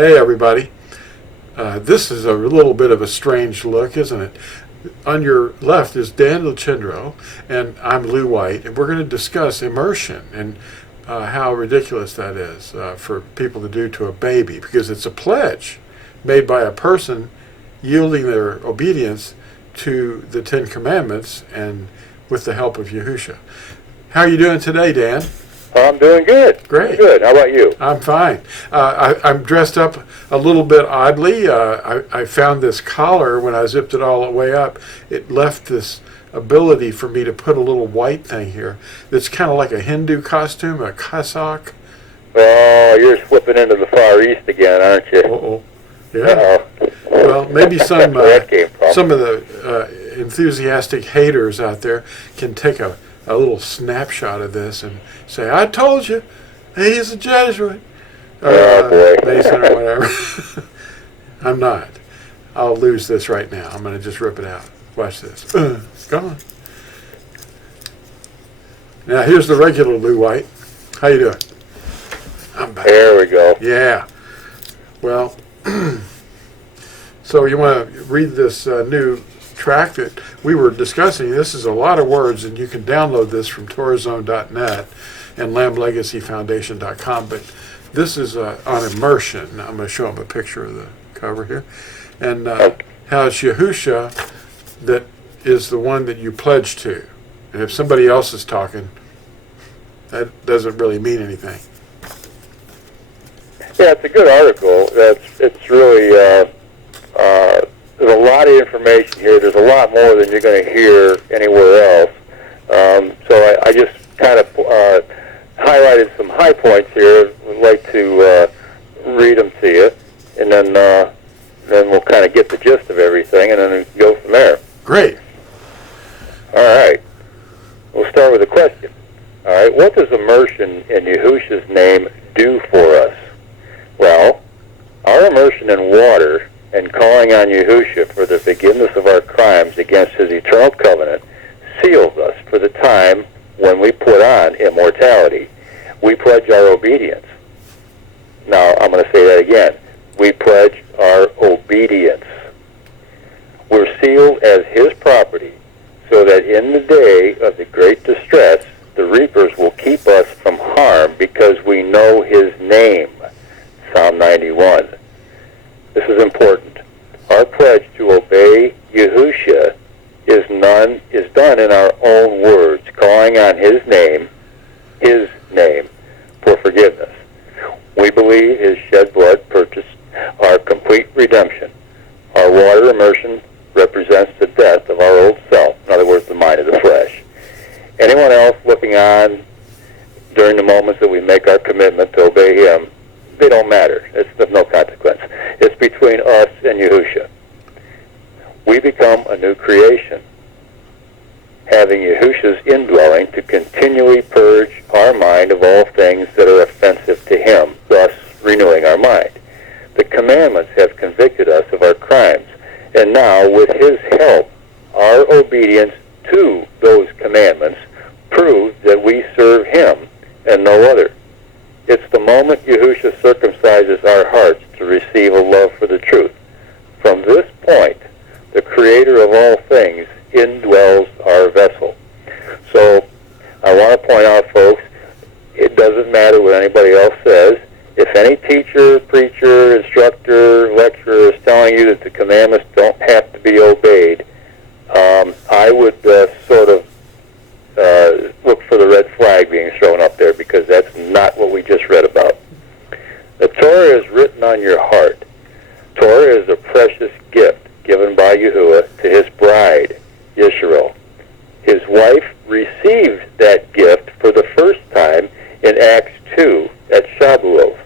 Hey, everybody. This is a little bit of a strange look, isn't it? On your left is Dan Lachendro, and I'm Lew White, and we're going to discuss immersion and how ridiculous that is for people to do to a baby, because it's a pledge made by a person yielding their obedience to the Ten Commandments and with the help of Yahusha. How are you doing today, Dan? I'm doing good. Great. Good. How about you? I'm fine. I'm dressed up a little bit oddly. I found this collar when I zipped it all the way up. It left this ability for me to put a little white thing here that's kind of like a Hindu costume, a cassock. Oh, you're slipping into the Far East again, aren't you? Uh-oh. Yeah. Well, maybe some Where that came from. some of the enthusiastic haters out there can take a little snapshot of this and say, I told you, he's a Jesuit. Oh, boy. Mason or whatever. I'm not. I'll lose this right now. I'm going to just rip it out. Watch this. Gone. Now, here's the regular Lew White. How you doing? I'm back. There we go. Yeah. Well, so you want to read this new track that we were discussing. This is a lot of words, and you can download this from TorahZone.net and LambLegacyFoundation.com. But this is on immersion. I'm going to show them a picture of the cover here. And how it's Yahusha that is the one that you pledge to. And if somebody else is talking, that doesn't really mean anything. Yeah, it's a good article. It's really there's a lot of information here. There's a lot more than you're going to hear anywhere else. So I just kind of highlighted some high points here. Would like to read them to you, and then we'll kind of get the gist of everything, and then we can go from there. Great. All right. We'll start with a question. All right. What does immersion in Yahusha's name do for us? Well, our immersion in water and calling on Yahusha for the forgiveness of our crimes against his eternal covenant seals us for the time when we put on immortality. We pledge our obedience. Now, I'm going to say that again. We pledge our obedience. We're sealed as his property so that in the day of the great distress, the reapers will keep us from harm because we know his name. Psalm 91. This is important. Our pledge to obey Yahusha is done in our own words, calling on his name for forgiveness. We believe his shed blood purchased our complete redemption. Our water immersion represents the death of our old self, in other words, the mind of the flesh. Anyone else looking on during the moments that we make our commitment to obey him, they don't matter. It's of no consequence. It's between us and Yahusha. We become a new creation, having Yahusha's indwelling to continually purge our mind of all things that are offensive to him, thus renewing our mind. The commandments have convicted us of our crimes, and now, with his help, our obedience to those commandments proves that we serve him and no other. It's the moment Yahusha circumcises our hearts to receive a love for the truth. From this point, the Creator of all things indwells our vessel. So, I want to point out, folks, it doesn't matter what anybody else says. If any teacher, preacher, instructor, lecturer is telling you that the commandments don't have to be obeyed, I would sort of look for the red flag being thrown up there, because that's not what we just read about. The Torah is written on your heart. Torah is a precious gift given by Yahuwah to his bride, Yisrael. His wife received that gift for the first time in Acts 2 at Shavuot,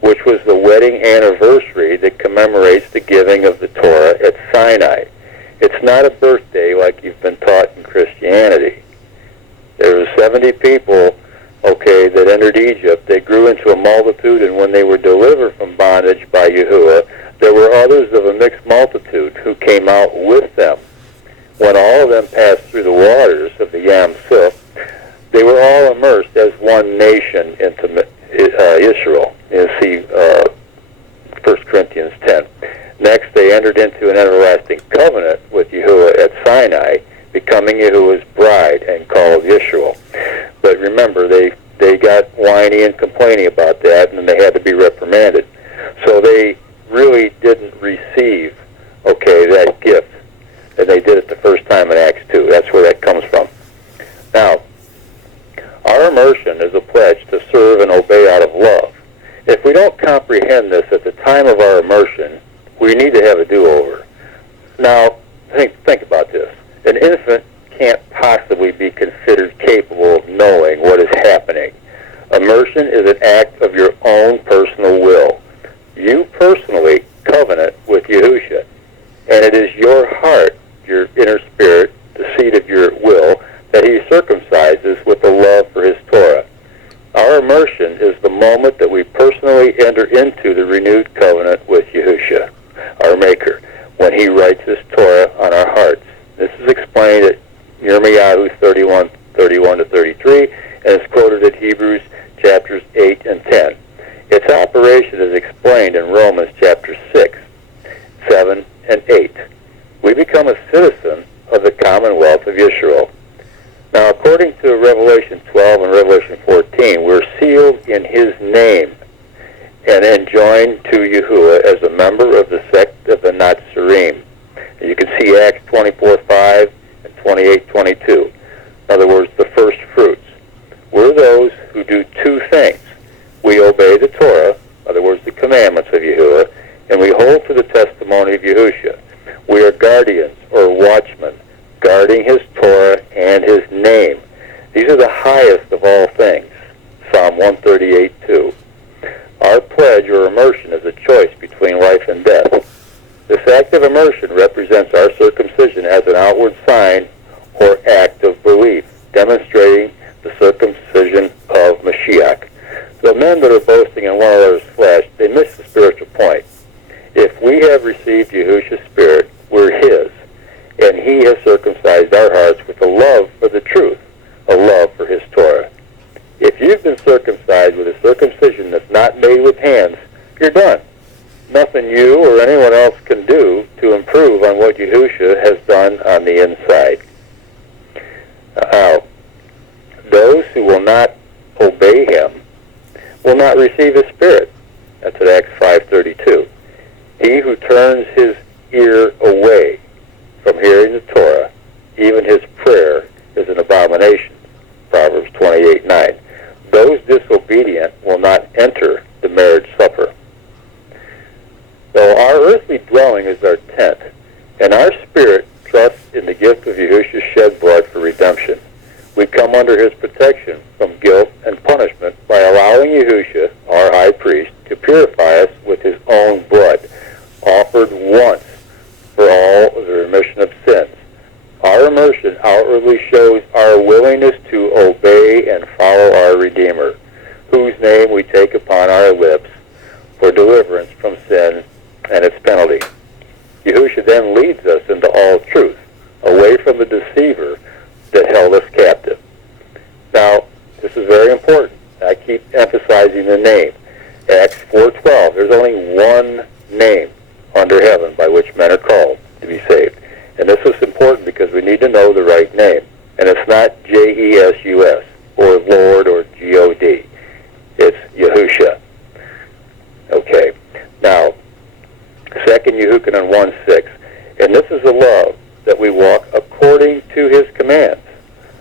which was the wedding anniversary that commemorates the giving of the Torah at Sinai. It's not a birthday like you've been taught in Christianity. There were 70 people, that entered Egypt. They grew into a multitude, and when they were delivered from bondage by Yahuwah, there were others of a mixed multitude who came out with them. When all of them passed through the waters of the Yam Suf, they were all immersed as one nation into Israel. You see 1 Corinthians 10. Next, they entered into an everlasting covenant with Yahuwah at Sinai, becoming Yahuwah's bride and called Yeshua. But remember, they got whiny and complaining about that, and then they had to be reprimanded. So they really didn't receive, that gift. And they did it the first time in Acts 2. That's where that comes from. Now, our immersion is a pledge to serve and obey out of love. If we don't comprehend this at the time of our immersion, we need to have a do-over. Now, think about this. An infant can't possibly be considered capable of knowing what is happening. Immersion is an act of your own personal will. You personally covenant with Yahusha, and it is your heart, your inner spirit, the seat of your will, that he circumcises with the love for his Torah. Our immersion is the moment that we personally enter into the renewed covenant with Yahusha, our Maker, when he writes his Torah on our hearts. This is explained at Yirmiyahu 31 to 33, and is quoted at Hebrews chapters 8 and 10. Its operation is explained in Romans chapter 6, 7, and 8. We become a citizen of the Commonwealth of Yisrael. Now, according to Revelation 12 and Revelation 14, we're sealed in his name and enjoined to Yahuwah as a member of the sect of the Natsarim. And you can see Acts 24:5 and 28:22. In other words, the first fruits. We're those who do two things. We obey the Torah, in other words, the commandments of Yahuwah, and we hold to the testimony of Yahusha. We are guardians, or watchmen, guarding his Torah and his name. These are the highest of all things. Psalm 138:2. Our pledge or immersion is a choice between life and death. This act of immersion represents our circumcision as an outward sign or act of belief, demonstrating the circumcision of Mashiach. The men that are boasting in one another's flesh, they miss the spiritual point. If we have received Yahusha's Spirit, we're his, and he has circumcised our hearts with a love for the truth, a love for his Torah. If you've been circumcised with a circumcision that's not made with hands, you're done. Nothing you or anyone else can do to improve on what Yahusha has done on the inside. Those who will not obey him will not receive his Spirit. That's at Acts 5:32. He who turns his ear away from hearing the Torah, even his prayer is an abomination. Proverbs 28:9. Those disobedient will not enter the marriage supper. So our earthly dwelling is our tent, and our spirit trusts in the gift of Yahusha's shed blood for redemption. We come under his protection from guilt and punishment by allowing Yahusha, our high priest, to purify us with his own blood, offered once for all of the remission of sins. Our immersion outwardly shows our willingness to obey and follow our Redeemer, whose name we take upon our lips for deliverance from sin and its penalty. Yahusha then leads us into all truth, away from the deceiver that held us captive. Now, this is very important. I keep emphasizing the name. Acts 4:12, there's only one name under heaven by which men are called to be saved. And this is important because we need to know the right name. And it's not J-E-S-U-S or Lord or G-O-D. It's Yahusha. Okay. Now, 2 Yehukanan 1:6. And this is the love, that we walk according to his commands.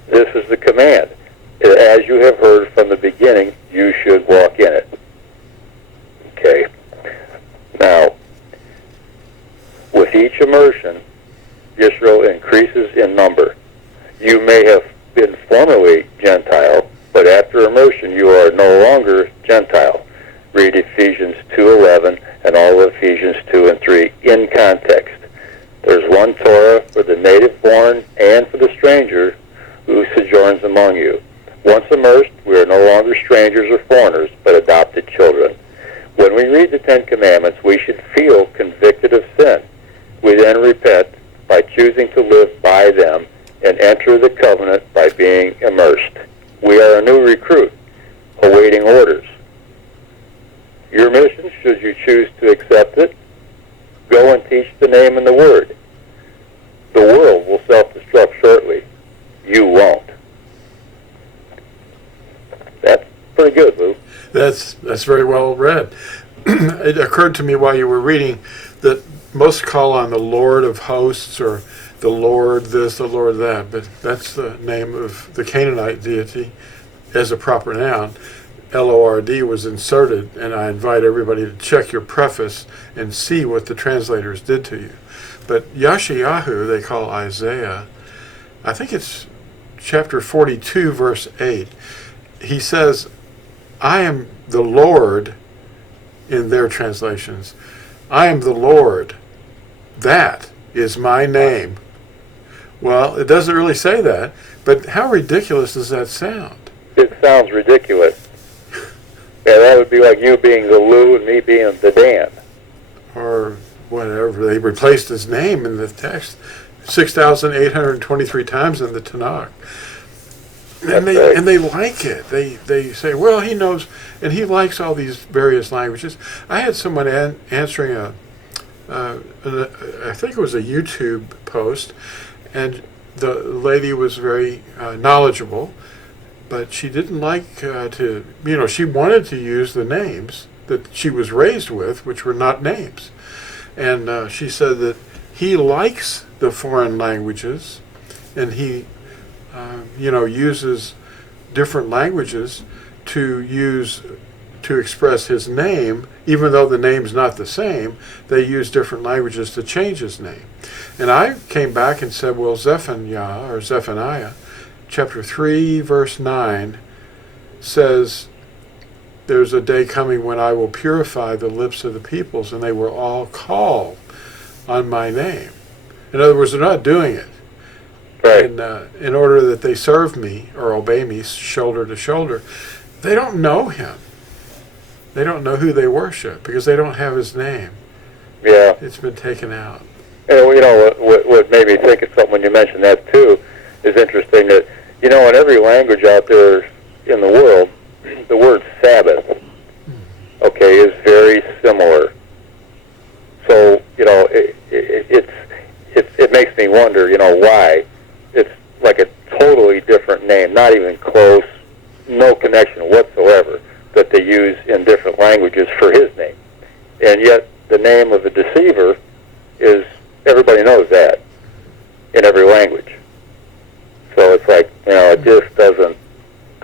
This is the command. As you have heard from the beginning, you should walk in it. Okay. Now, with each immersion, Israel increases in number. You may have been formerly Gentile, but after immersion you are no longer Gentile. Read Ephesians 2:11 and all of Ephesians 2 and 3 in context. There's one Torah for the native born and for the stranger who sojourns among you. Once immersed, we are no longer strangers or foreigners, but adopted children. When we read the Ten Commandments, we should feel convicted of sin. We then repent by choosing to live by them and enter the covenant by being immersed. We are a new recruit, awaiting orders. Your mission, should you choose to accept teach the name and the word. The world will self-destruct shortly. You won't. That's pretty good, Lou. That's very well read. It occurred to me while you were reading that most call on the Lord of hosts or the Lord this, the Lord that, but that's the name of the Canaanite deity as a proper noun. Lord was inserted, and I invite everybody to check your preface and see what the translators did to you. But Yashayahu, they call Isaiah, I think it's chapter 42, verse 8. He says, I am the Lord, in their translations. I am the Lord. That is my name. Well, it doesn't really say that, but how ridiculous does that sound? It sounds ridiculous. Yeah, that would be like you being the Lou and me being the Dan. Or whatever. They replaced his name in the text 6,823 times in the Tanakh. And they like it. They say, well, he knows, and he likes all these various languages. I had someone answering I think it was a YouTube post, and the lady was very knowledgeable, but she didn't like she wanted to use the names that she was raised with, which were not names. And she said that he likes the foreign languages, and he uses different languages to express his name, even though the name's not the same. They use different languages to change his name. And I came back and said, well, Zephaniah, chapter 3, verse 9, says, there's a day coming when I will purify the lips of the peoples, and they will all call on my name. In other words, they're not doing it Right. in order that they serve me or obey me shoulder to shoulder. They don't know him. They don't know who they worship because they don't have his name. Yeah. It's been taken out. And, what made me think of something when you mentioned that, too, is interesting that, in every language out there in the world, the word Sabbath, okay, is very similar. So, it makes me wonder, why. It's like a totally different name, not even close, no connection whatsoever, that they use in different languages for his name. And yet, the name of the deceiver is, everybody knows that in every language. So it's like, it just doesn't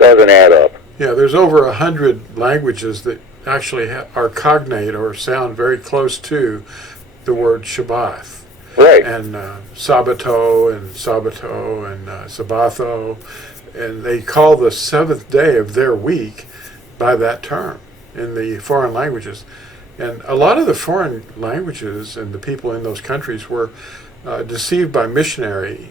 add up. Yeah, there's over 100 languages that actually are cognate or sound very close to the word Shabbat. Right. And Sabbato and Sabbatho, and they call the seventh day of their week by that term in the foreign languages. And a lot of the foreign languages and the people in those countries were deceived by missionary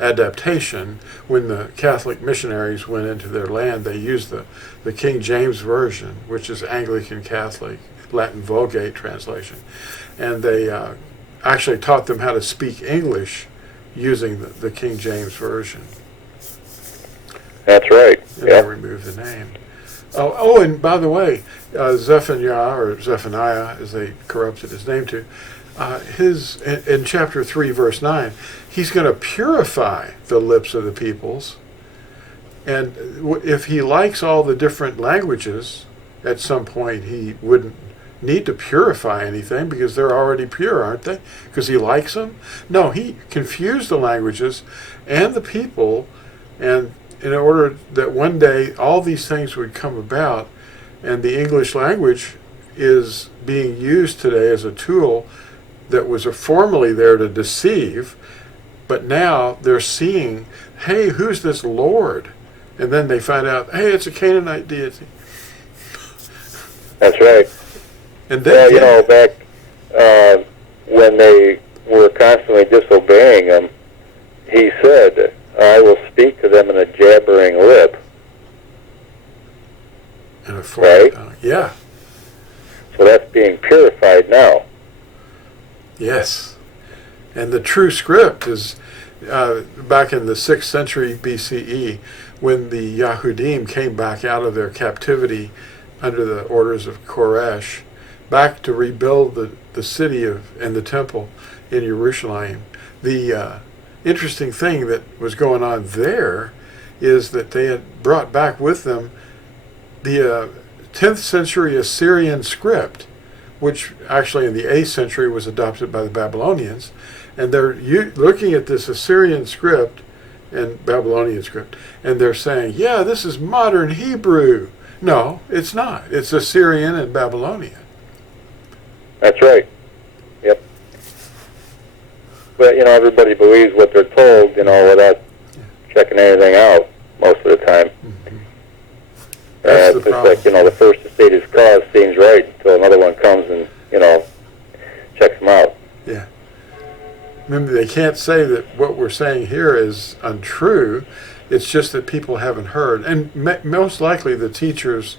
adaptation. When the Catholic missionaries went into their land, they used the King James Version, which is Anglican Catholic, Latin Vulgate translation. And they actually taught them how to speak English using the King James Version. That's right. And they removed the name. Oh, and by the way, Zephaniah, as they corrupted his name to, in chapter 3, verse 9, he's going to purify the lips of the peoples. And if he likes all the different languages, at some point he wouldn't need to purify anything because they're already pure, aren't they? Because he likes them? No, he confused the languages and the people, and in order that one day all these things would come about. And the English language is being used today as a tool that was formerly there to deceive, but now they're seeing, hey, who's this Lord? And then they find out, hey, it's a Canaanite deity. That's right. And then, back when they were constantly disobeying him, he said, I will speak to them in a jabbering lip. And a right? Yeah. So that's being purified now. Yes. And the true script is back in the 6th century BCE, when the Yahudim came back out of their captivity under the orders of Koresh. back to rebuild the city and the temple in Jerusalem. The interesting thing that was going on there is that they had brought back with them the 10th century Assyrian script, which actually in the 8th century was adopted by the Babylonians. And they're looking at this Assyrian script and Babylonian script, and they're saying, yeah, this is modern Hebrew. No, it's not. It's Assyrian and Babylonian. That's right. Yep. But, everybody believes what they're told, without checking anything out most of the time. Mm-hmm. It's like, the first to state his cause seems right until another one comes and, checks them out. Yeah. Remember, they can't say that what we're saying here is untrue. It's just that people haven't heard. And most likely the teachers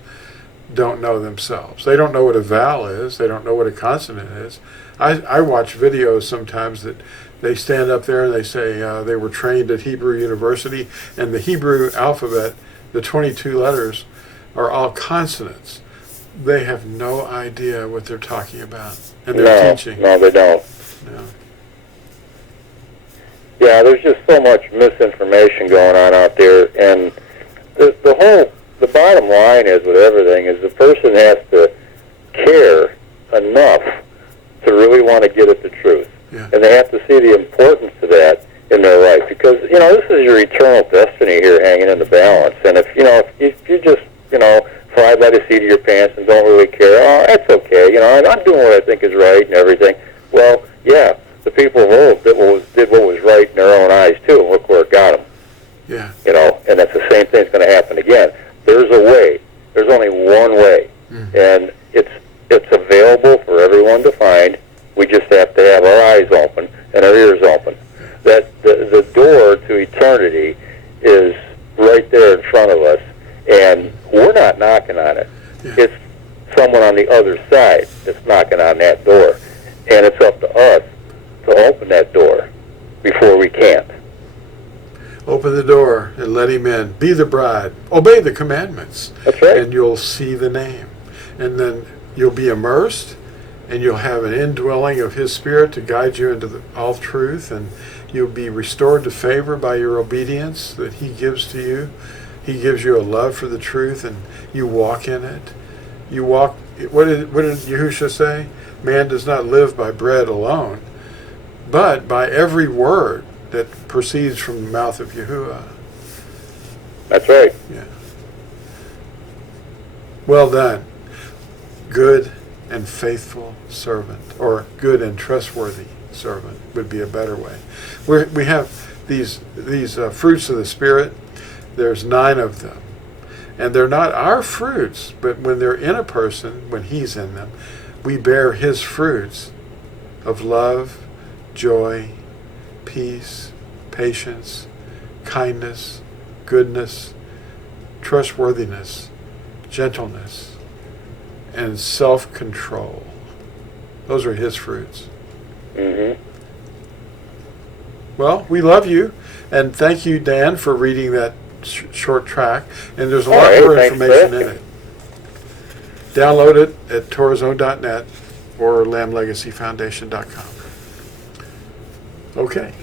don't know themselves. They don't know what a vowel is. They don't know what a consonant is. I watch videos sometimes that they stand up there and they say they were trained at Hebrew University, and the Hebrew alphabet, the 22 letters, are all consonants. They have no idea what they're talking about. And they're teaching. No, they don't. No. Yeah, there's just so much misinformation going on out there, and the bottom line is with everything is the person has to care enough to really want to get at the truth. Yeah. And they have to see the importance of that in their life, because, this is your eternal destiny here hanging in the balance. And if you just, fly by the seat of your pants and don't really care, oh, that's okay, I'm doing what I think is right and everything. Well, yeah, the people of old did what was right in their own eyes, too, and look where it got them. Yeah. And that's the same thing's going to happen again. There's a way. There's only one way. Mm-hmm. And it's available for everyone to find. We just have to have our eyes open and our ears open. That the door to eternity is right there in front of us, and we're not knocking on it. Yeah. It's someone on the other side that's knocking on that door, and it's up to us to open that door before we can't. Open the door and let him in. Be the bride. Obey the commandments. That's right. And you'll see the name. And then you'll be immersed, and you'll have an indwelling of his spirit to guide you into all truth, and you'll be restored to favor by your obedience that he gives to you. He gives you a love for the truth, and you walk in it. You walk. What did Yahusha say? Man does not live by bread alone, but by every word that proceeds from the mouth of Yahuwah. That's right. Yeah. Well done, good and faithful servant, or good and trustworthy servant would be a better way. We have these fruits of the Spirit. There's 9 of them. And they're not our fruits, but when they're in a person, when he's in them, we bear his fruits of love, joy, peace, patience, kindness, goodness, trustworthiness, gentleness, and self-control. Those are his fruits. Mm-hmm. Well, we love you, and thank you, Dan, for reading that short track. And there's a lot more information in it. Download it at torazone.net or lamblegacyfoundation.com. Okay.